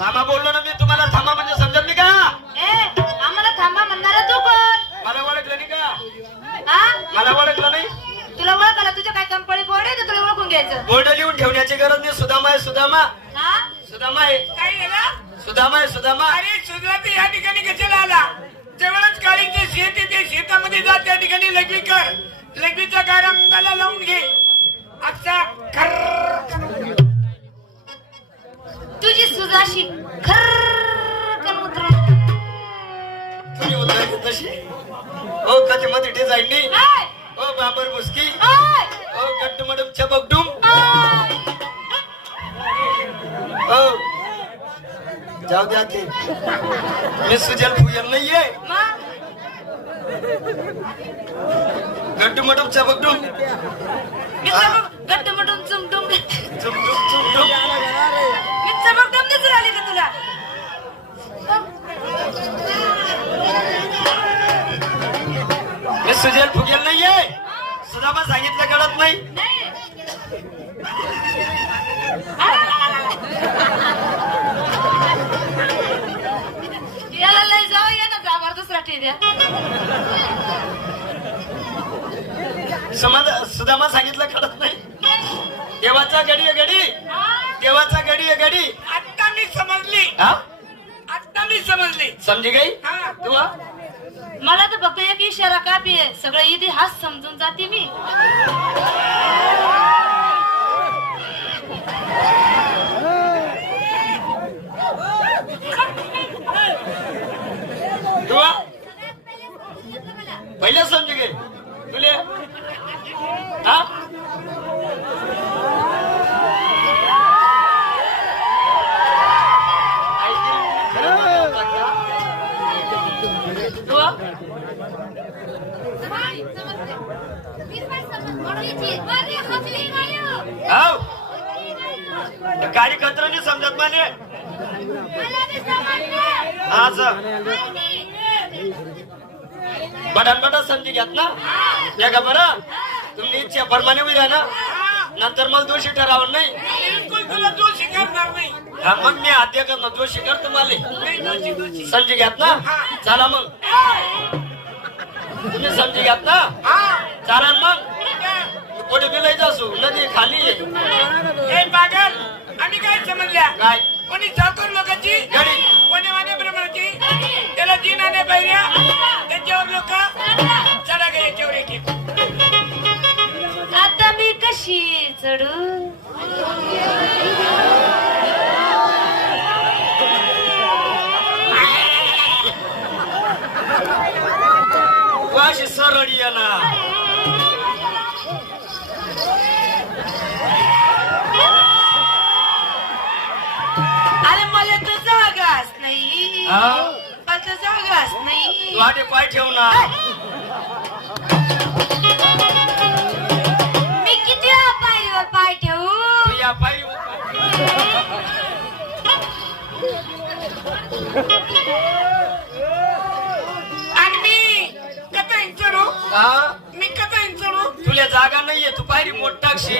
थांबा बोललो ना मी तुम्हाला, थांबा म्हणजे समजत नाही का? आम्हाला थांबा म्हणणारा तू कोण? मला ओळखलं नाही का? हा? मला ओळखलं नाही? तुला ओळखला? तुझ्या काय कंपनी बोर्ड आहे तर तुला ओळखून घ्यायचं. बोर्ड लिहून ठेवण्याची गरज नाही. सुदामा आहे, सुदामा. हा? सुदामा आहे. काय गेला? सुदामा आहे, सुदामा. अरे सुद्धा ते या ठिकाणी कशाला आला? जवळच काळीचे शेत आहे, ते शेतामध्ये जा, त्या ठिकाणी लघवी कर. लघवीचा गारा मुलाला लावून घे. अक्षा खर्र तुझी सुजाशी खरकन उतरून तुम्ही उतरायची तशी. हो कधी मध्ये डिझाईन नाही. हो बाबर मुस्की. हो गट्टू मडम चबकडूम. हो जाऊ द्या ते. मी सुजल फुजल नाहीये. गट्टू मडम चबकडूम. गट्ट मटून चुमटूम. चुमडूम चुमडूम. मी चमकदम दिसून आली का तुला? मी सुजल फुगेल नाहीये. सुदामा सांगितलं कळत नाही. याला लय जाऊ या ना जावर दुसरा ठेद्या. सुदामा सांगितलं कळत नाही. देवाचा गडी आहे गडी. देवाचा गडी आहे गडी. आत्ता मी समजली. हा आत्ता मी समजली. समजी गई हा. तू? मला तर फक्त एक इशारा कापी आहे. सगळं इतिहास समजून जाते मी. तू पहिल्या समजी गई तुले. हा कार्यकर्ता नाही समजत माने. आज बटन बटन समजी घ्यात ना. या का बरं तुम्ही इच्छा प्रमाणे उभे ना. नंतर मला दोषी ठरावं नाही. बिलकुल तुला दोषी करणार नाही. हा मग मी हत्या करणार. दोषी कर तुम्हाला. नाही, दोषी दोषी. समजी घ्यात ना. चला मग तुम्ही समजी घ्यात ना. चालन मग कोणी बिलायचं असू नदी खाली हे पागल, आम्ही काय समजल्या? काय कोणी साखर लोकांची गडी. कोणी वाण्या ब्रह्माची. त्याला जीन आणि पायऱ्या, त्यांच्यावर लोक चढा गे याच्यावर एक एक. आता मी कशी चढू? वाशी सरळ ना. अरे मला तर जागाच नाही. मला तर जागाच नाही. वाटे पाय ठेव ना. मी किती पायरीवर पाय ठेवू? तू या पायी आणि मी कथा चढू. हा मी कथा चढू. तुला जागा नाहीये. तू पायरी मोठ टाकशी.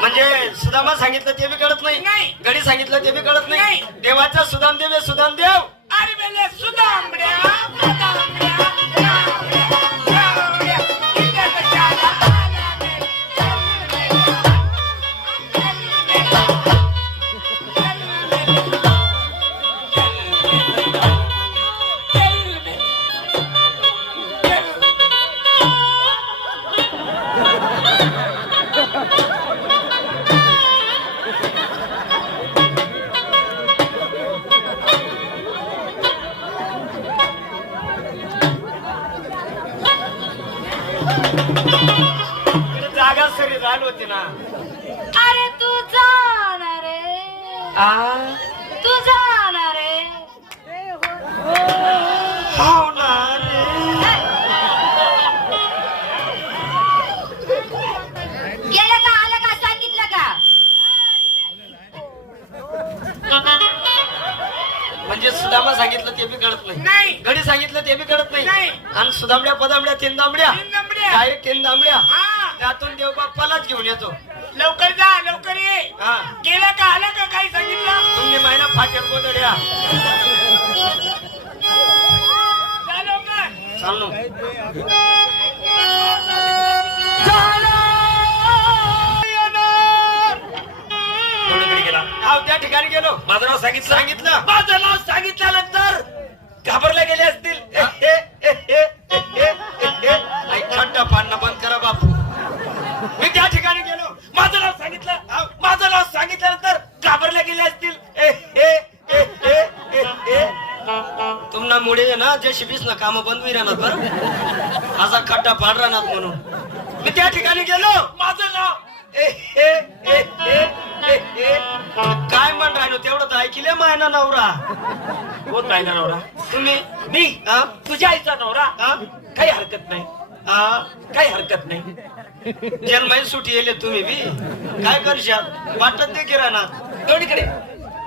म्हणजे सुदामा सांगितलं ते बी कळत नाही. नाही. गडी सांगितलं ते बी कळत नाही. नाही. देवाचा सुदाम देव आहे, सुदाम देव. अरे बेले सुदामड्या, सुदामड्या, सुदामड्या, सुदामड्या. इथं कशाला आला बे? जागा सरी झाली होती ना. अरे तू जाणार रे. तू जाणार रे. हो ना रे. गेलं का आलं का सांगितलं का? म्हणजे सुदामा सांगितलं ते बी कळत नाही. नाही. गडी सांगितलं ते बी कळत नाही. नाही. आणि सुदामड्या पदामड्या तीन दामड्या तीन दामड्या. डायरेक्ट तीन दामड्या. हा. त्यातून देव बाप्पालाच घेऊन येतो. लवकर जा, लवकर ये. हा गेला का आला का काही सांगितलं? मी महिना फाटेल गोदड्या चालू का? चाललो कोणीकडे गेला? त्या ठिकाणी गेलो माझं नाव सांगितलं सांगितलं. माझं नाव सांगितल्यानंतर घाबरले गेले असतील. खड्डा पाडणं बंद करा बापू. मी त्या ठिकाणी गेलो माझं नाव सांगितलं माझं नाव सांगितल्यानंतर घाबरले गेले असतील. तुम्हाला मुळे ना जे शिबीस ना काम बंद होई राहणार बरं असा खड्डा पाड राहणार म्हणून मी त्या ठिकाणी गेलो. माझं नाव काय म्हण राहिलो तेवढं तर ऐकले मायना नवरा कोण काय ना नवरा? तुम्ही मी हा? तुझ्या आईचा नवरा. हा? काही हरकत नाही हा? काही हरकत नाही. जन्माई सुटी येले तुम्ही बी काय करशाल वाटत ते किराणा दोन्हीकडे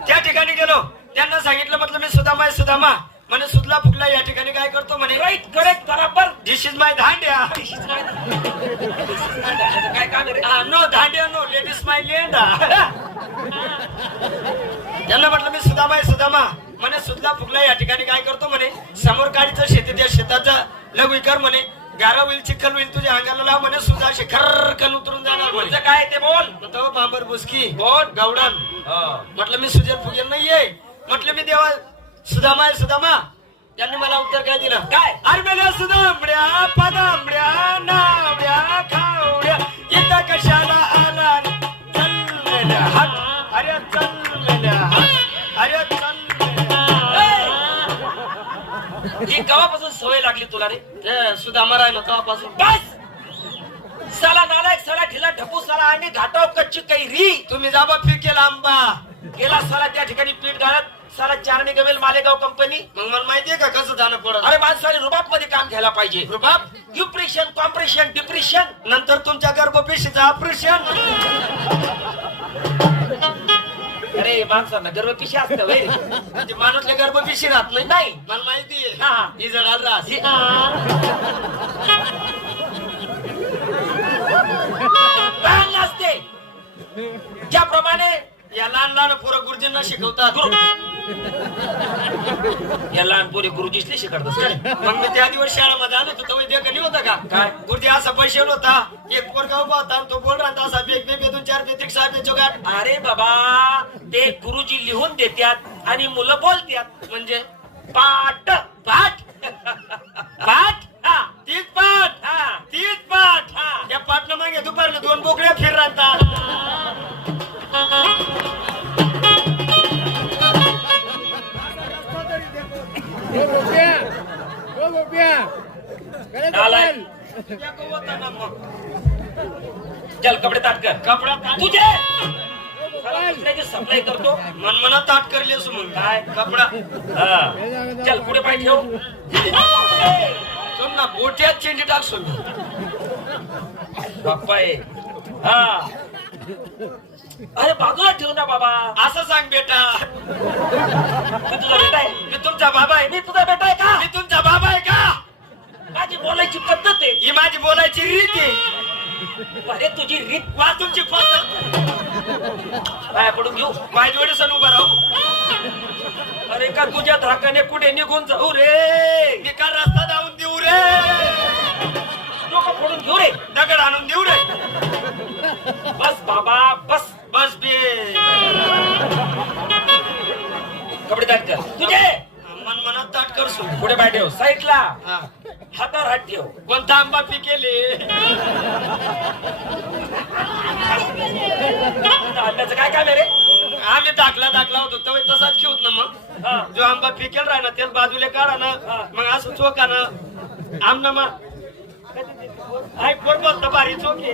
त्या ठिकाणी गेलो त्यांना सांगितलं म्हटलं मी सुदामा आहे सुदामा म्हणे सुदला फुगला या ठिकाणी काय करतो म्हणे राईट करेक्ट बराबर. दिस इज माय धांड्या काय काम रे? नो धांड्या नो लेडीज माय लेंडा त्यांना म्हटलं मी सुदामा आहे सुदामा म्हणे सुदला फुगला या ठिकाणी काय करतो म्हणे समोर काढीचं शेती त्या शेताचा लघु कर म्हणे गारा होईल चिखल होईल तुझ्या अंगाला लाव म्हणे सुजा खरकन उतरून जाणार तुझं काय ते बोल. म्हणतो बांबर बुसकी बोल. गवडन म्हटलं मी सुजेल फुगेल नाहीये म्हटलं मी देवा सुदामा आहे सुदामा त्यांनी मला उत्तर काय दिलं काय? अरे मेल्या सुदामड्या पदामड्या नावड्या खावड्या इथं कशाला आला चल मेल्या हात अरे चल मेल्या हात अरे चल ही केव्हापासून सवय लागली तुला रे? ते सुदामा राहिलो तेव्हापासून बस साला नालायक साला ढिला ढपू साला आणि घाटाव कच्ची कैरी. तुम्ही जाबा फिकेल आंबा गेला साला त्या ठिकाणी पीठ घालत साला चारणी गवेल मालेगाव कंपनी. मग मला माहितीये का कसं जाणं पडत अरे माणसाने रुबाब मध्ये काम घ्यायला पाहिजे. रुबाब डिप्रेशन कॉम्प्रेशन डिप्रेशन. नंतर तुमच्या गर्भपेशीचं ऑपरेशन अरे माणसांना गर्भपिशी असतं वय. म्हणजे माणूसले गर्भपेशी राहत नाही नाही. मला माहितीये हा, हा. ही जडाल रास लहान असते ज्याप्रमाणे या लहान लहान पोरं गुरुजींना शिकवतात या लहान पोरी गुरुजीसले शिकवतात काय? मग मी त्या दिवस शाळेमध्ये आलो होतो तेव्हा ते कधी होता का काय? गुरुजी असा पैसे होता एक पोरगा उभा होता आणि तो बोल राहता असा बेग बेग दोन चार बेत्रिक सहा बेग जोगाट अरे बाबा ते गुरुजी लिहून देतात आणि मुलं बोलतात. म्हणजे पाठ पाठ पाठ हा तीच पाठ हा तीच पाठ हा. या पाठनं मागे दुपारला दोन बोकड्या फिर राहतात नालायक. होता ना मग चल कपडे ताट कर. कपडा तुझे दुसऱ्याची सप्लाय करतो. मनमना ताट करली असो मग काय? कपडा हा. चल पुढे पाय ठेव. तुम ना बोट्यात चेंडी टाकसो मी बाप्पा आहे. हा अरे बाजूला ठेव ना बाबा. असं सांग बेटा मी तुझा बेटा आहे. मी तुमचा बाबा आहे मी तुझा बेटा आहे का? मी तुमचा बाबा आहे का माझी बोलायची पद्धत आहे. ही माझी बोलायची रीत आहे अरे तुझी रीत वा तुमची पद्धत पाया पडून घेऊ. माझी वेळेस उभा राहू अरे का तुझ्या धाकाने कुठे निघून जाऊ रे? मी का रस्ता धावून देऊ रे डोकं फोडून घेऊ रे. दगड आणून देऊ रे बस बाबा बस. बस बे कपडे ताट कर. तुझे मनमनात ताट करसो पुढे पाय ठेव. साईडला हा हातावर हात ठेव. कोणता आंबा पिकेले त्याचं काय काम आहे रे? आम्ही दाखला होतो तेव्हा तसाच खेळत ना मग हा. जो आंबा पिकेल राह ना त्याला बाजूला काढा ना हा. मग असं चोका ना आमना मग आई बरोबर तर भारी चोके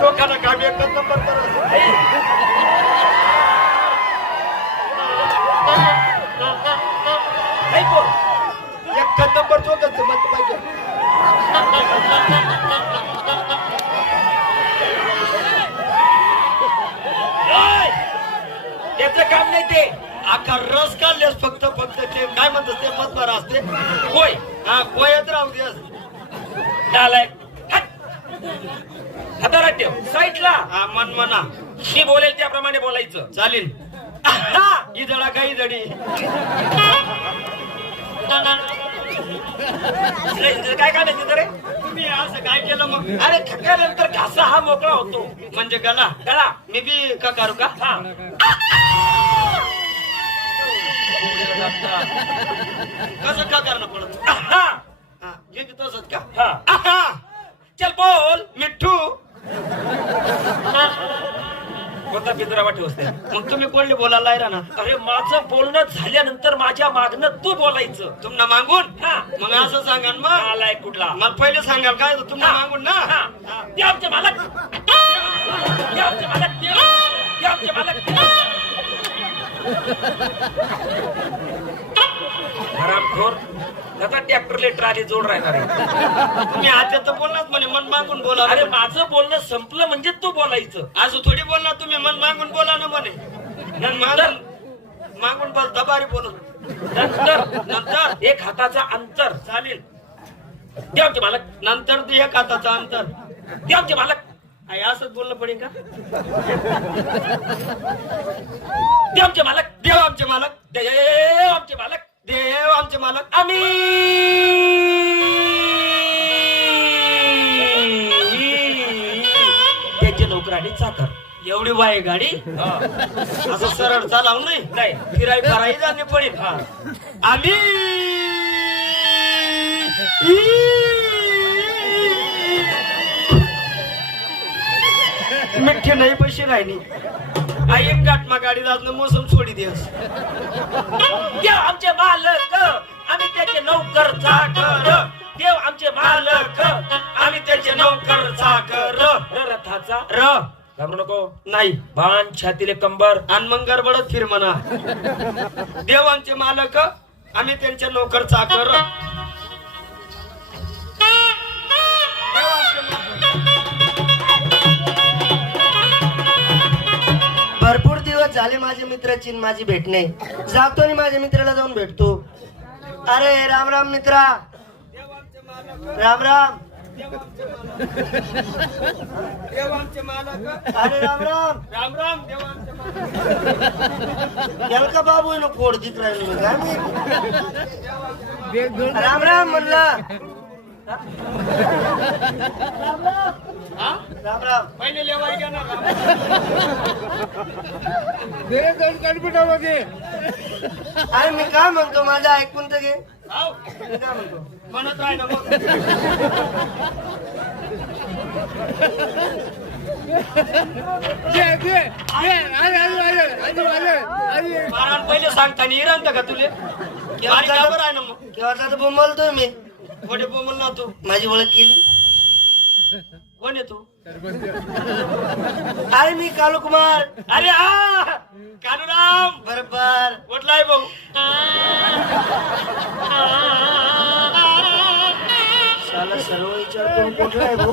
चोका ना काम एक नंबर करत नाही बोल. एक नंबर चोकच मत पाहिजे ओय! त्याचं काम नाही ते. अख्खा रस काढलेस फक्त ते काय म्हणतात ते मत बरं असते होय हा कोयत राहू दे नालायक. हात. हातावर हात ठेव. साईडला हा मन म्हणा मी बोलेल त्याप्रमाणे बोलायचं. चालेल इजडा काही जडी काय काढायचं तर रे? तुम्ही असं काय केलं मग? अरे थकल्यानंतर घासा हा मोकळा होतो. म्हणजे गला गळा मी बी का करू का? हा कसं का करणं पडत? हा हे बी तसंच का? हा चल बोल. मिठ्ठू कोणता पिंजरा वाटत असते? मग तुम्ही कोणले बोलायला आहे ना? अरे माझं बोलणं झाल्यानंतर माझ्या मागणं तू बोलायचं. तुम्हाला मागून हा मग असं सांगाल मग आलाय कुठला? मला पहिले सांगाल काय तुम्हाला मागून ना. हा. ते आमचे मालक. ते आमचे मालक. ते आमचे मालक. हरामखोर. त्याचा ट्रॅक्टरले ट्राली जोड राहणार आहे. तुम्ही आता तर बोललाच म्हणे मन मागून बोला. अरे माझं बोलणं संपलं म्हणजे तू बोलायचं. असं थोडी बोलणार तुम्ही मन मागून बोला ना म्हणे. नंतर मागून बस दबारी बोलून नंतर एक हाताचा अंतर. चालेल. ते आमचे मालक. नंतर ते एक हाताचं अंतर. ते आमचे मालक. आहे असंच बोलणं पडेल का? ते आमचे मालक. देव आमचे मालक. देव आमचे मालक. देव आमचे मालक. आम्ही त्याचे नोकर आणि चाकर. एवढी वाय गाडी असं सरळ चालाव नाही. नाही. फिराई फराई जाणे पडेल. आम्ही मिठ्ठे नाही पैसे राहिली. आई एक गाठमा गाडी जात मोसम सोडी दिवस. देव आमचे मालक. आम्ही त्याचे नोकर चाकर. देव आमचे मालक. आम्ही त्याचे नौकर चाकर. रथाचा र घाबरू नको. नाही बाण छातीले कंबर. आणि मग गडबडत फिर म्हणा. देव आमचे मालक. आम्ही त्यांचे नोकर चाकर. देव आमचे मालक. भरपूर दिवस झाले माझ्या मित्राची आणि माझी भेट नाही. जातो आणि माझ्या मित्राला जाऊन भेटतो. अरे राम राम मित्रा. राम राम. देव आमचे मालक. अरे राम राम. राम राम. देव आमचे मालक. गेल का बाबू ना कोड दिख राहिलो काय मी. राम राम म्हणलं. हा? राम राम. पहिले लेवाई घ्या ना. अरे मी काय म्हणतो माझं ऐकून तर घे. हाव. मी काय म्हणतो म्हणत आहे ना मग. महाराज पहिले सांगता नाही राहता का तुले? बारीक खबर आहे ना मग. केव्हा तर बोंबलतोय मी. थोडे बोल ना तू. माझी ओळख केली. कोण आहे तू? अरे मी कालू कुमार. अरे हा कानुराम. बरोबर. कुठला आहे भाऊ? साला सर्व विचारतो कुठला आहे भाऊ.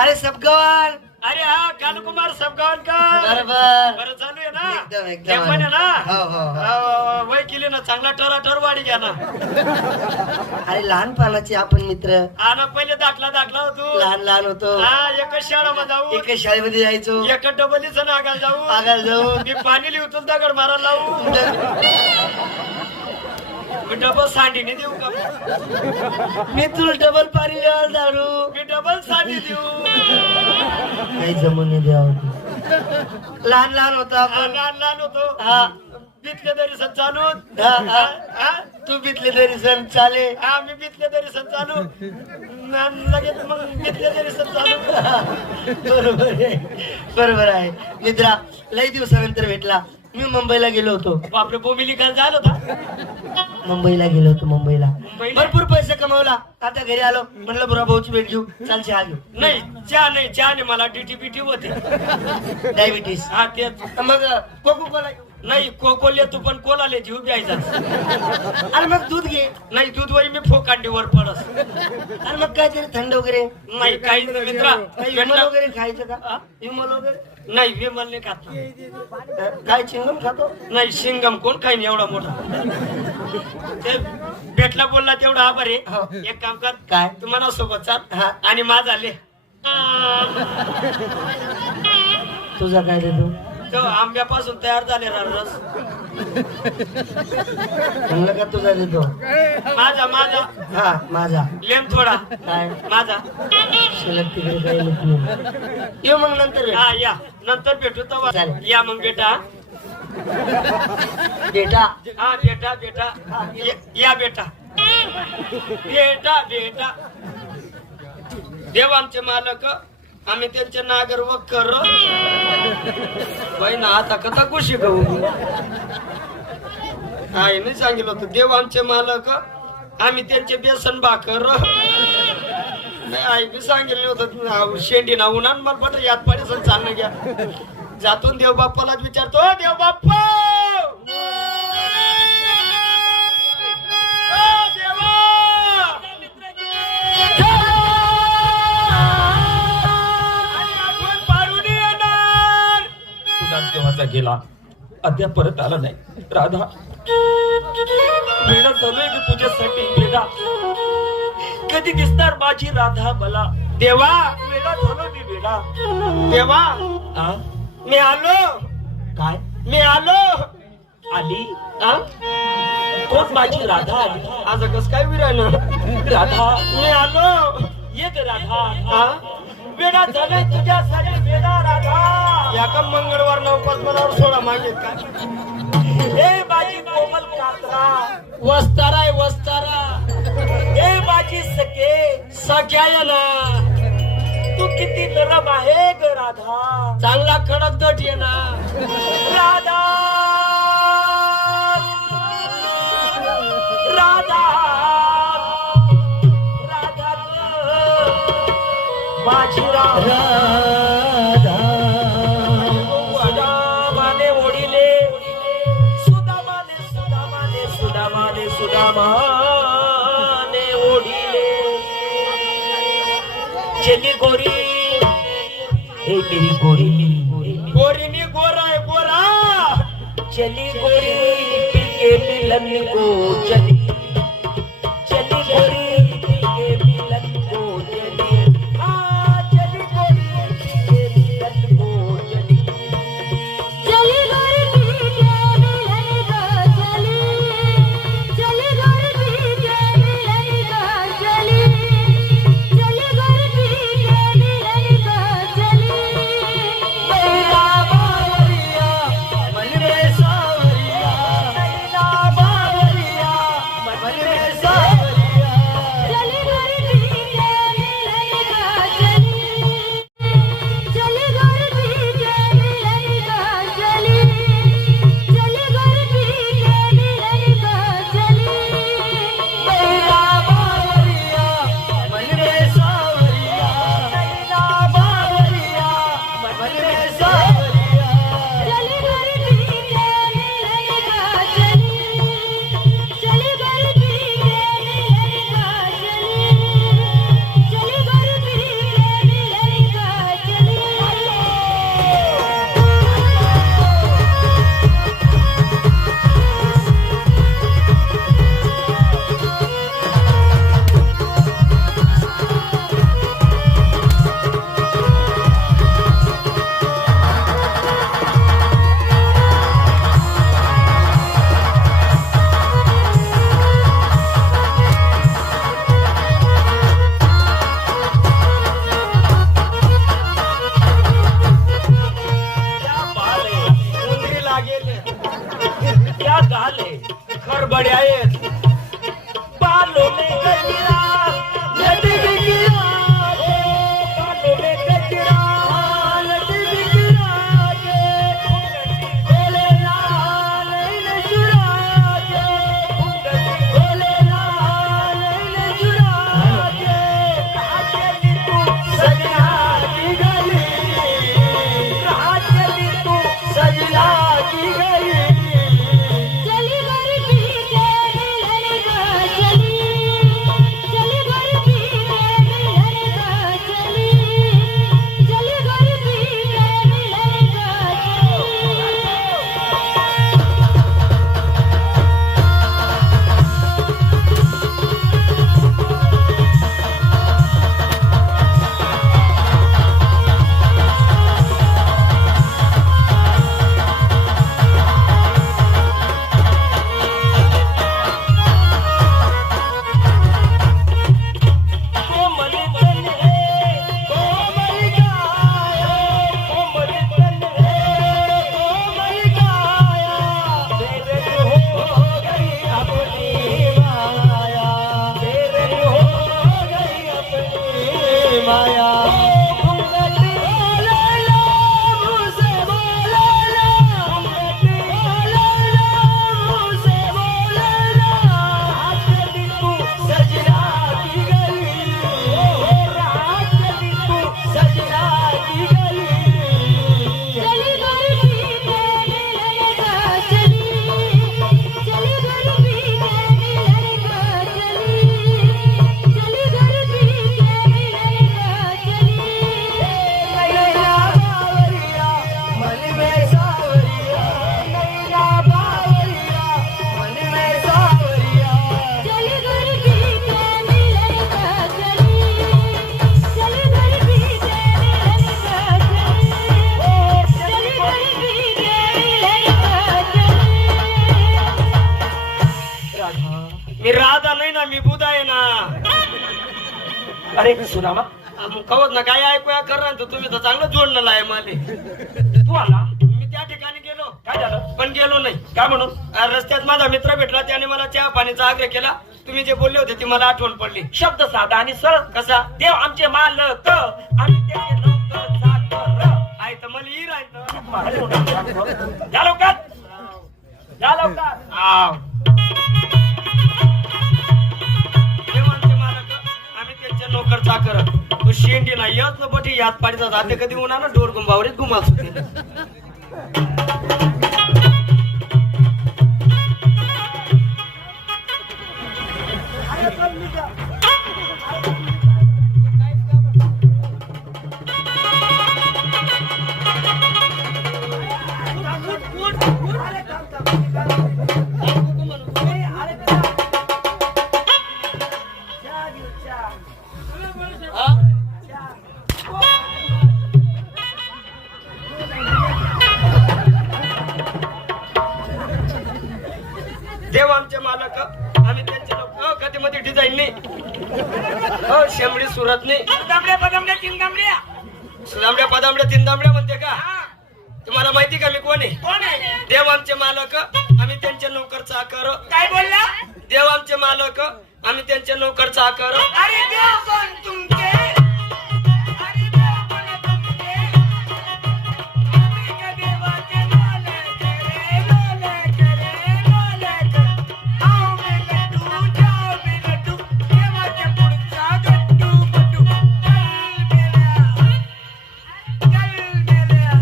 अरे सबगवान. अरे हा कानुकुमार सबगावन का? बरोबर. बरं चालू आहे ना? एकदम एकदम. एक महिना ना? हो हो हो. वय केली ना चांगला ठर वाढी घ्या ना. अरे लहानपणाचे आपण मित्र. हा ना पहिले दाखला होतो. लहान लहान होतो. हा एकच शाळामध्ये जाऊ. एकच शाळेमध्ये जायचो. एकच डबलीच ना आगाल जाऊ. आगाल जाऊ. मी पाणी लिहतो दगड मारायला लावू. मी डबल सांडीने देऊ का? मी तुला डबल पाणी द्यायला दारू. मी डबल सांडी देऊ. काही जमून द्यावं. लहान लहान होतो हा, आपण. लहान होतो. हा बितले तरी सण चालू. हा, हा. हा? तू बितले तरी सण चाले. हा मी बितले तरी सण चालू. लगेच मग बितले तरी सण चालू. बरोबर आहे. बरोबर आहे मित्रा. लई दिवसानंतर भेटला. मी मुंबईला गेलो होतो. बापरे बोमिली काय झालं होता. मुंबईला गेलो होतो. मुंबईला मुंबईला? भरपूर पैसे कमवला. आता घरी आलो म्हणलं बुरा भाऊची भेट घेऊ. चाल चहा घेऊ. नाही चहा नाही मला डीटी होते. डायबिटीस. हा तेच. मग कोको कोला घेऊ. नाही कोकोले तू पण कोलाले जीव प्यायचा. अरे मग दूध घे. नाही दूध वरी मी फोकांडीवर पडस. अरे मग काहीतरी थंड वगैरे. नाही काही मित्रा काही विमल वगैरे खायचं का? विमल वगैरे नाही विमल नाही खात. काय चिंगम खातो. नाही शिंगम कोण काही एवढा मोठा. ते भेटला बोलला तेवढा आभार हो. आहे. एक काम कर काय? तू म्हणा सोबत चाल हा. आणि माझा आले. तुझा काय देतो. तो आंब्यापासून तयार झालेला रस. म्हणलं का तुझा देतो? माझा माझा हा माझा. लेम थोडा काय माझा. शिल्लक तिकडे काही नको. येऊ मग नंतर हा या नंतर भेटू तेव्हा. चालेल. या मग बेटा. बेटा. हा बेटा बेटा. या बेटा. बेटा बेटा. देव आमचे मालक आम्ही त्यांचे नागर वक्कर. बाई ना आता कथा खुशी गहू. आईने सांगितलं होतं देव आमचे मालक आम्ही त्यांचे बेसन भाकर. नाही आई बी सांगितलं होतं शेंडी ना उन्हान मला पट याद पाण्याचं चालणं घ्या. जातून देव बाप्पालाच विचारतो देव बाप्पा केव्हाचा गेला अद्याप परत आला नाही. राधा वेळा चालूय मी तुझ्यासाठी. वेळा कधी दिसणार माझी राधा मला. देवा वेळा झालो मी वेळा. देवा मी आलो. काय मी आलो. आली तोच माझी राधा आली. आज कस काय विरायला. राधा मी आलो. ये ग राधा. वेळा झाले तुझ्यासाठी वेळा राधा. या का मंगळवार नवपास मनावर सोडा मागेल का. हे माझी कोमल कात्रा वस्तारा आहे वस्तारा. हे माझी सखे सख्यायला. तू किती नरम आहे ग राधा. चांगला कडक दट ये ना राधा. राधा राधा माझी राधा. सुदामाने ओढिले सुदामाने सुदामाने सुदामाने सुदामाने ओढिले. चली गोरी हे मेरी गोरी. गोरीनी गोरा है गोरा. चली गोरी के मिलन को चली. चली गोरी के मिलन को चली. चली गोरी के मिलन को चली. चली गोरी के मिलन को चली. चली गोरी के मिलन को चली. चली गोरी के मिलन को चली. मैना बावरिया मन में सावरिया. मैना बावरिया मन में सावरिया. चली गोरी के मिलन को चली. चली गोरी के मिलन को चली. चली गोरी के मिलन को चली. मैना बावरिया मन में सावरिया. मैना बावरिया मन में सावरिया. चली गोरी के मिलन को चली. चली गोरी के मिलन को चली. चली गोरी के क्या बाल है उंदरी लागेल. क्या गाल है खरबड्या आहेत. बालों में गजरा नदी बिगड़ा. बालों में गजरा नदी बिगड़ा के. खोले ना नैन चुरा के. खोले ना नैन चुरा के. आके तू सजना की गली. आके तू सजना की गली. चली गोरी के मिलन को चली. मी राधा नाही ना, मी बुधा आहे ना. अरे सुदामा मग कवत ना काय ऐकूया करा तर तुम्ही तर चांगलं जोडलेलं आहे मला. तू आला मी त्या ठिकाणी गेलो, काय झालं पण गेलो नाही. काय म्हणून रस्त्यात माझा मित्र भेटला, त्याने मला चहा पाणीचा आग्रह केला. तुम्ही जे बोलले होते ती मला आठवण पडली. शब्द साधा आणि सरळ कसा? देव आमचे मालक आम्ही त्याचे नोकर चाकर. आहे तर मला ही राहायचं. जा लवकर जा लवकर. आव. देवांचे मालक आम्ही त्यांचे नोकर चाकर. तो शेंडी नाही येत ना बटी यात पाडीचा जाते कधी उन्हा ना डोर गुंबावरीत गुमाल सुटे. देव आमचे मालक आम्ही त्यांचे लोक कधी मध्ये डिझाईन नाही, शेंबडी सुरत नाही. दामड्या पदामड्या तीन दामड्या. सुदामड्या पदामड्या तीन दामड्या म्हणते का? तुम्हाला माहिती का मी कोण आहे? कोण आहे? देव आमचे मालक आम्ही त्यांचे नोकर चाकर. काय बोलला? देव आमचे मालक आम्ही त्यांचे नोकर चाकर. अरे देव कोण तुमचे? अरे देव कोण तुमचे? आम्ही का देवाचे मालक रे, मालक रे, मालक. आओ मे लड्डू, जाओ मे लड्डू, देवाच्या पुढचा गट्टू बट्टू. चल मेल्या, चल मेल्या,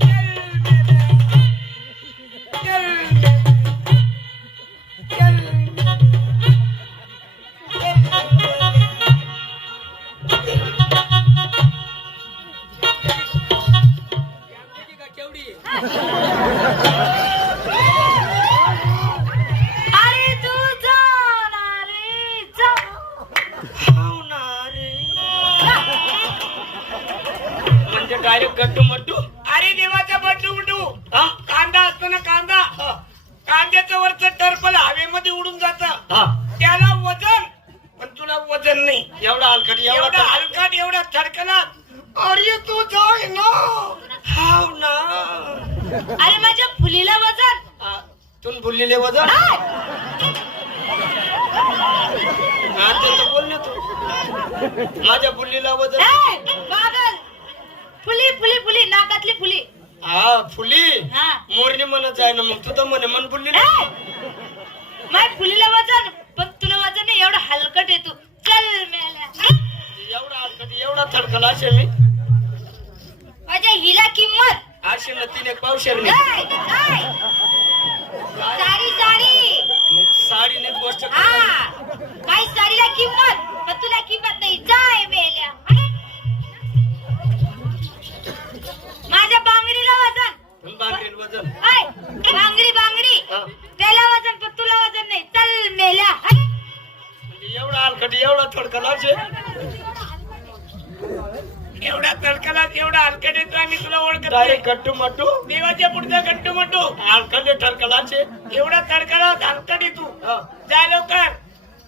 चल मेल्या, चल मेल्या, चल अरे तू जा ना रे जा. म्हणजे डायरेक्ट गट्टू मट्टू. अरे देवाचा बट्टू बट्टू. हा? कांदा असतो ना कांदा, कांद्याचं वरचं टर्पल हवेमध्ये उडून जात, हा. त्याला वजन, पण तुला वजन नाही. एवढा हलकट एवढा एवढा हलकाट एवढा थडकनात. अरे तू जाय ना. हाव ना. अरे माझ्या फुलीला वजन. तून बोललेले वजन. हा ते तर बोलले तू. माझ्या बुल्लीला वजन. ए, पागल. फुली फुली फुली नाकातली फुली. हा फुली हा. मोरणी म्हणत आहे ना, मग तू तर म्हणे मन बुल्ली. ए, माझ्या फुलीला वजन, पण तुला वजन नाही. एवढं हलकट आहे तू. चल मेल्या. एवढा हलकट एवढा थडकला असे मी माझ्या हिला किंमत. असे ना तीन एक पावशेर ए, काय? साडी साडी. साडीने गोष्ट कर. हा, काही साडीला किंमत, पण तुला किंमत नाही. जाय मेल्या. माझ्या बांगडीला वजन. बांगडील वजन. ऐ, बांगडी बांगडी, हा. त्याला वजन, पण तुला वजन नाही. चल मेल्या. म्हणजे एवढा हलकट एवढा थडकला असे. एवढा तडकलात एवढा हलकट येतो, आम्ही तुला ओळखत नाही. डायरेक्ट गट्टू मट्टू. देवाच्या पुढचा गट्टू मट्टू. हलकट थडकला असे. एवढा तडकलात हलकट आहे तू. हा. जा लवकर.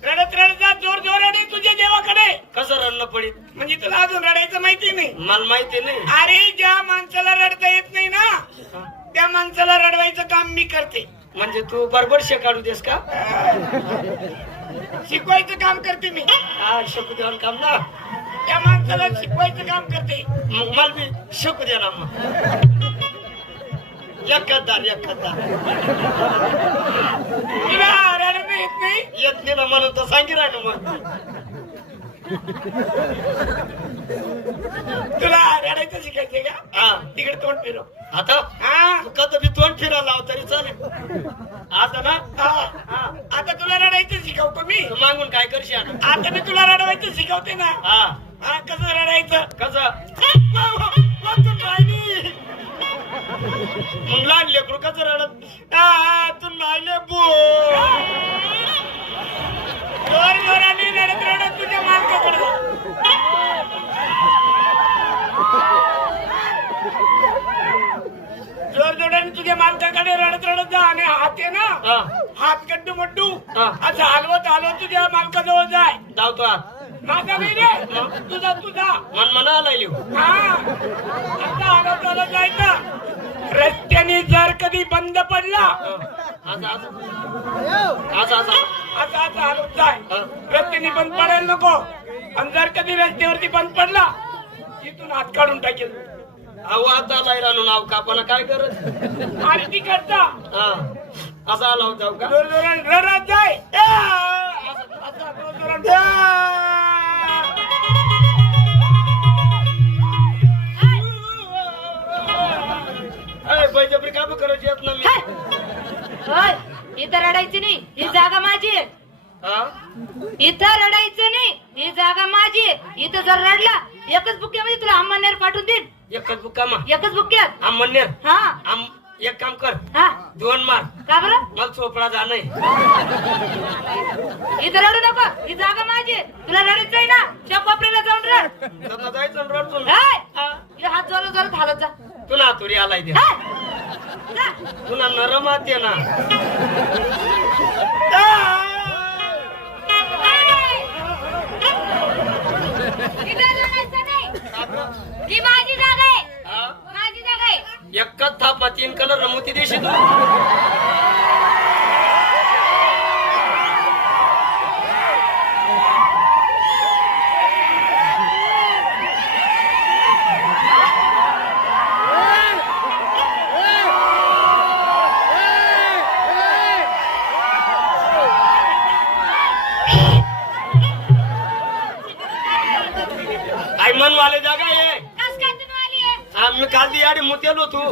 रडत रडत जा, जोर जोराने तुझ्या देवाकडे. कसं रडणं पडीत म्हणजे तुला अजून रडायचं माहिती नाही. मला माहिती नाही. अरे ज्या माणसाला रडता येत नाही ना, त्या माणसाला रडवायचं काम मी करते. म्हणजे तू बरोबर काढू देस का? शिकवायचं काम करते मी. हा शकू देवान काम ना. त्या माणसाला शिकवायचं काम करते. मग मला बी शकू दे ना. मग एकदार तुला रडता येत नाही. येत नाही ना म्हणून तर सांगी राहिलो. मग तुला रडायचं शिकायचंय का? हा तिकडे तोंड फिरव. आता हा तू कधी बी तोंड फिरायला लाव तरी चालेल. आता ना हा. आता तुला रडायचं शिकवतो मी. तू मागून काय करशी आता? आता मी तुला रडवायचं शिकवते ना. हा हा, कसं रडायचं. कसं? तू राहिली. मग लहान लेकरू कसं रडत? तू नाही बो. जोर जोराने रडत रडत तुझ्या मालकाकडे. जोर जोरजोड्याने तुझ्या मालकाकडे रडत रडत जा आणि हात आहे ना हा हात गड्डू मड्डू हा. असं हलवत हलवत तुझ्या मालकाजवळ जाय. धावतो आत माझा नाही रे तुझा मन मना लिहू हा आता हलवत हलवत जायचं. रस्त्याने जर कधी बंद पडला असं असं असं आता आता हलवत जाय. रस्त्याने बंद पडायला नको. आणि जर कधी रस्त्यावरती बंद पडला तिथून हात काढून टाकेल. अहो आता लायरानो नाव कापाना काय करत आणि ती करता हा असा आला होता का जोर जोरात रडत जाय. आता जोरात अरे बळजबरी का करायची येत ना मी होय, इथं रडायची नाही, ही जागा माझी आहे. हा इथं रडायचं नाही, ही जागा माझी आहे. इथं जर रडला एकच बुक्क्यामध्ये तुला अंमळनेर पाठवून देईन. एकच बुक्का मा एकच बुक्क्यात. आमनेर हा एक काम कर हा 2 मार का बरं? मला चोपडा जाणं इथं रडू नको, ही जागा माझी आहे. तुला रडायचंय ना त्या कोपऱ्याला जाऊन रड. तर जायचं ना रडतो हाय, इथं हात जोरात जोरात हालत जा. तुला तुरी आलाय ते हाय, जा. तुला नरम हात आहे ना इथं रडायचं नाही. ही माझी जागा आहे, हा? माझी जागा आहे. एकच थाप 3 कलर रमवती देशी तू मन वाले जागा आहे कस काय तुम्ही आली आहे? आम्ही काल दियाडी मुतेलो तू ही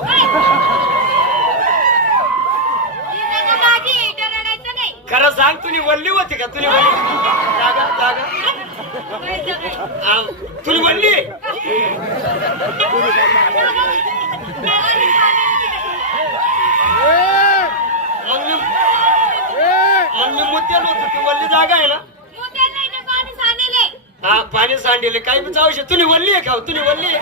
जागा माझी आहे, इथं रडायचं नाही. खरं सांग तुनी वल्ली होती का तुनी वल्ली जागा जागा काय जागा आहे? आ, तुनी वल्ली मग मी मुतेलो होतो ती वल्ली जागा आहे ना मोठ्या नाही ना पाणी सांडेले. हा पाणी सांडेले काही बी जाऊ शकत तुनी वल्ली आहे का तुनी वल्ली आहे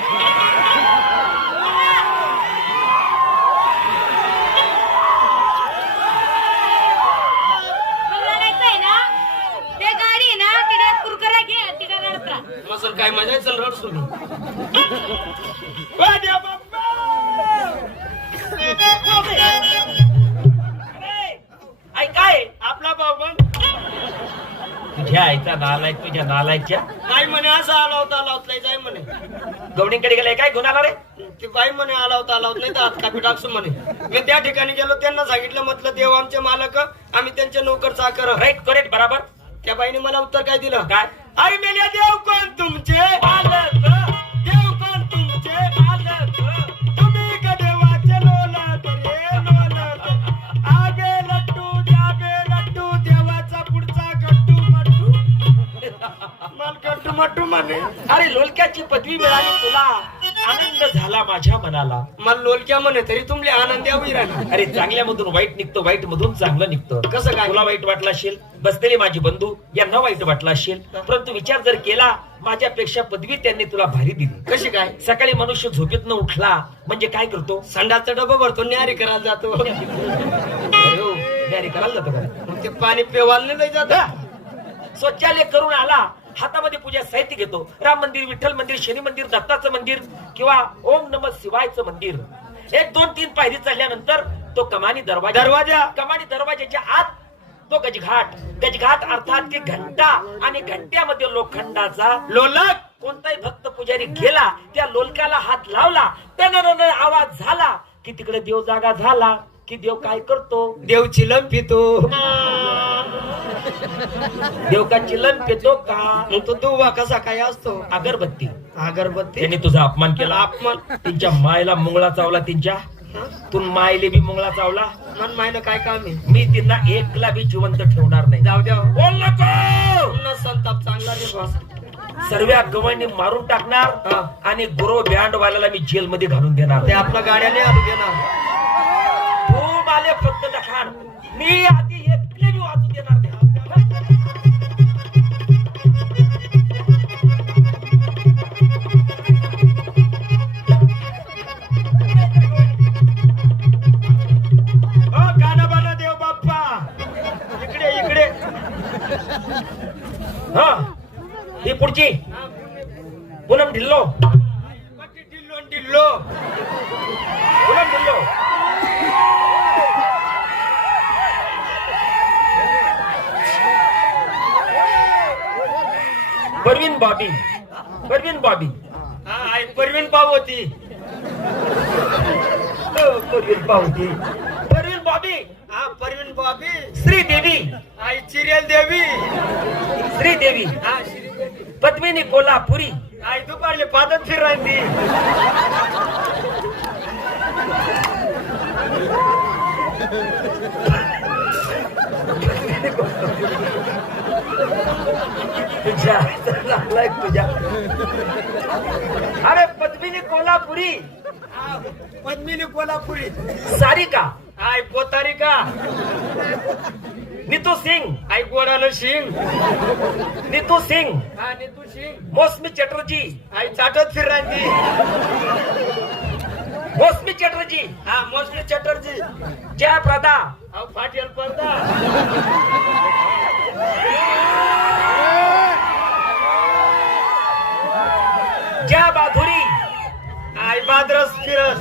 मग रडायचंय ना? ते गाडी आहे ना, तिला कुरकुरा घे, तिला रडत राहा. मसल काय मजा आहे चल रड सुनी काय आपला भाऊ पण तुझ्या आईचा नालायक तुझ्या नालायकच्या नाही म्हणे असं आला होता जाय म्हणे गवणीकडे गेलाय काय घेऊन आला रे ती बाई म्हणे आला होता नाही तर हात कापी टाकसू म्हणे मी त्या ठिकाणी गेलो त्यांना सांगितलं म्हटलं देव आमचे मालक आम्ही त्यांचे नोकर चाकर राईट करेक्ट बराबर त्या बाईने मला उत्तर काय दिलं काय आई मेल्या देव कोण तुमचे मालक देव कोण तुमचे मालक तुम्ही का देवाचे लोलक रे लोलक आबे लट्टू देवाचा पुढचा गट्टू मट्टू मला गट्टू मट्टू म्हणे अरे लोलक्याची पदवी मिळाली तुला आनंद झाला माझ्या मनाला मला लोलक्या म्हणे तरी तुमले आनंद यावी राहणार अरे चांगल्यामधून वाईट निघतं वाईट मधून चांगलं निघतं कसं काय? तुला वाईट वाटलं असेल बसलेले माझे बंधू यांना वाईट वाटलं असेल परंतु विचार जर केला माझ्यापेक्षा पदवी त्यांनी तुला भारी दिली कशी काय सकाळी मनुष्य झोपेतनं उठला म्हणजे काय करतो संडाचा डबा भरतो न्यारी करायला जातो अरे हो, न्यारी करायला जातो का मग ते पाणी पेवायला नाही जात शौचालय करून आला हातामध्ये पूजा साहित्य घेतो राम मंदिर विठ्ठल मंदिर शनी मंदिर दत्ताचं मंदिर किंवा ओम नमः शिवायचं मंदिर 1 2 3 पायरी चढल्यानंतर तो कमानी दरवाजा कमानी दरवाजाच्या आत तो गजघाट अर्थात ती घंटा आणि घंट्यामध्ये लोखंडाचा लोलक कोणताही भक्त पुजारी गेला त्या लोलक्याला हात लावला त्यानं आवाज झाला की तिकडे देव जागा झाला की देव काय करतो देव चिलम पितो देव का चिलन पेतो का मग तो दुवा कसा काय असतो अगरबत्ती अगरबत्ती त्यांनी तुझा अपमान केला अपमान त्यांच्या मायला मुंगळा चावला त्यांच्या तू मायले बी मुंगळा चावला मन मायनं काय काम आहे मी त्यांना एकला बी जिवंत ठेवणार नाही जाऊ द्या बोल नको पुन्हा संताप चांगला रे बॉस सर्व गवळणी मारून टाकणार हा. आणि गुरु बँडवाल्याला मी जेल मध्ये घालून देणार ते आपल्या गाड्याने आलू देणार तू माले फक्त दखाड मी आधी एकले बी वाचू देणार नाही हा ही पुढची पूनम ढिल्लो. टिल्लो टिल्लो. पूनम ढिल्लो. परवीन बॉबी. परवीन बॉबी. हा आई परवीन पाव होती. परवीन बॉबी. परवीन बॉबी. हा परवीन बॉबी. श्रीदेवी. आई चिरेल देवी. श्रीदेवी. हा पद्मिनी कोल्हापुरी. आई दुपारले पादत फिर राहती. तुझ्या लागलाय तुझ्या. अरे पद्मिनी कोल्हापुरी. पद्मिनी कोल्हापुरी. सारिका. आई पोतारिका. नीतू सिंग. आई गोडानं शिंग. नीतू सिंग. हा नीतू शिंग. मौसमी चटर्जी. आई चाटत फिर राहती. मौसमी चटर्जी. हा मोसमी चटर्जी. जया प्रदा. अहो फाटियल पडदा. जया बाधुरी. आई बादरस फिरस.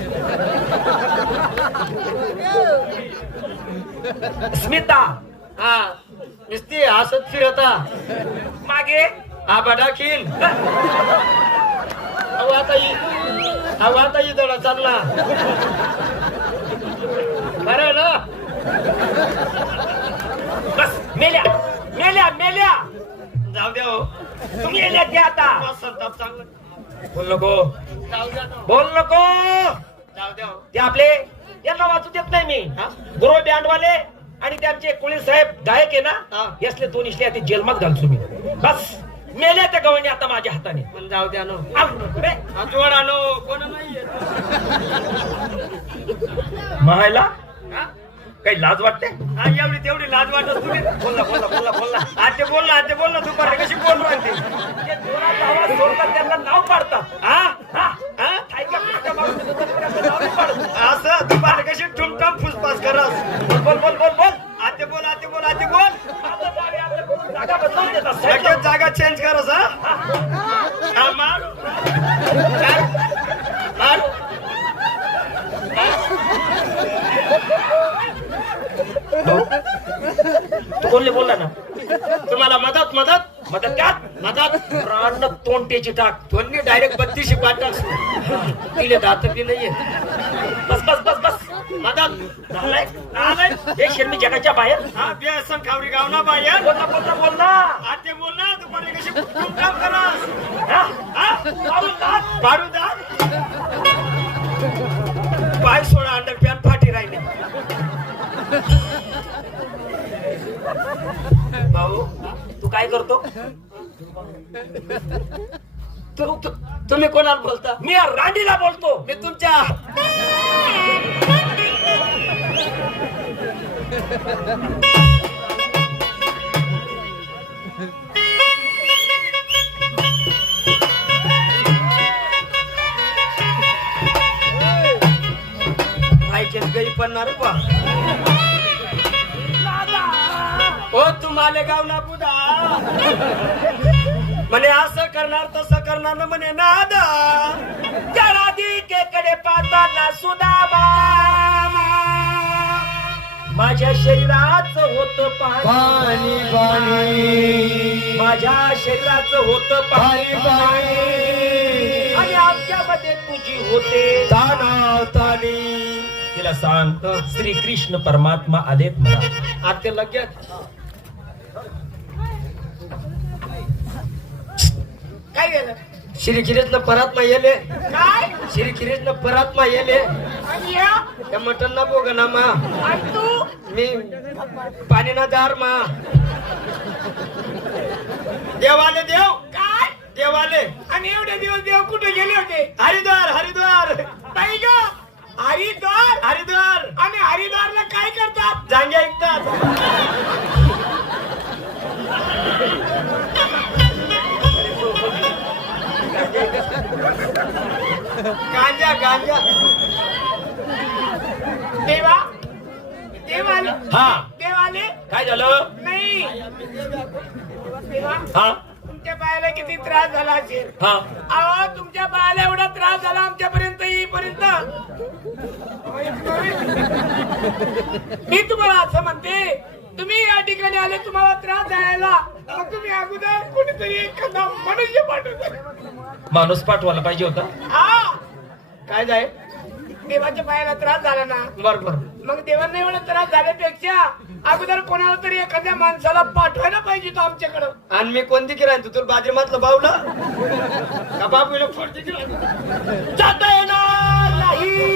स्मिता. हा नुसती हसत फिरता. मागे. आबाडा खिल. अहो आता ही दडा चालला. बरं ना. बस मेल्या मेल्या मेल्या. जाऊ द्या हो. तुम्ही मेल्या त्या आता. संताप चांगला. बोल नको. जाऊ द्या ना. बोल नको. जाऊ द्या हो. ते आपले यांना वाचू देत नाही मी. गुरु बँडवाले आणि त्यांचे कोळी साहेब गायक आहे ना. यासले दोन इसले आता जेलमात घालतो मी. बस मेल्या त्या गवळणी आता माझ्या हाताने. पण जाऊ द्या नो. बे. जोड आणो कोण नाहीये. म्हणायला काही लाज वाटते. हा एवढी तेवढी लाज वाटत तुम्ही. बोलला बोलला बोलला बोलला. आते बोल ना दुपारी कशी बोल राहते. जे जोरात आवाज सोडतात त्यांना नाव पाडतात. हा हा हा थायक्या फुटक्या मारून देतात, त्यांना नाव नाही पाडत. असं दुपारी कशी ठुमठाम फुसफास करस. बोल बोल बोल बोल बोल. आते बोल. आता जावे आपल्याकडून जागा बदलून देतात. लगेच जागा चेंज करस. हा मार. तू कोणले बोलला ना. तुम्हाला मदत मदत त्यात मदत. प्राण तोंडटेची टाक. दोन्ही डायरेक्ट 32 पाठ तिले दात बी नाहीये. बस बस बस बस. मदत झालंय झालंय. एक शेरमी जगाच्या बाहेर. हा बेसन खावरी गावना बाहेर. बोलला बोलला बोलला. आते बोल ना दुपारी कशी ठुमठाम करस. हा हा पाडून टाक. पाडू दा. पाय सोडा अंडर पॅन फाटी राहिली. भाऊ तू काय करतो. तुम्ही कोणाला बोलता. मी या रांडीला बोलतो. मी तुमच्या आईचे गई पडणार बा. हो तुम्हाला गाव ना पुदा. म्हणे असं करणार तसं करणार ना म्हणे नादा. त्या राधिकेकडे पाहताना सुदामा माझ्या शरीराचं होतं पाणी पाणी. माझ्या शरीराचं होतं पाणी आणि आमच्यामध्ये तुझी होते ताना तानी. तिला सांग श्री कृष्ण परमात्मा आलेत मला. आते लगेच काय गेलं. श्री कृष्ण परात्मा येले. काय श्री कृष्ण परात्मा येले. आणि या? त्या मटन ना बोग ना मा. आणि तू मी पाणी ना दार मा. देवाले देव. काय देवाले. आणि एवढे दिवस देव कुठे गेले होते. हरिद्वार. बाई ग हरिद्वार. आणि हरिद्वारला काय करतात. जांग्या ऐकतात. गांजा देवा देवाला हा देवा देव आले काय झालं नाही देवा, हा तुमच्या बायाला किती त्रास झाला असेल. हा अहो तुमच्या बायाला एवढा त्रास झाला आमच्यापर्यंत येईपर्यंत. मी तुम्हाला असं म्हणते, तुम्ही या ठिकाणी आले, तुम्हाला त्रास द्यायला, मग तुम्ही अगोदर कोणीतरी एखादा मनुष्य पाठवता. माणूस पाठवायला पाहिजे होता. हा काय जाय देवाच्या पायाला त्रास झाला ना, बरोबर. मग देवांना एवढा त्रास झाल्यापेक्षा अगोदर कोणाला तरी एखाद्या माणसाला पाठवायला पाहिजे तो आमच्याकडं. आणि मी कोणती किराय तुला बाजरीमातलं बावला का बाबूला फोडते जाता येणार नाही.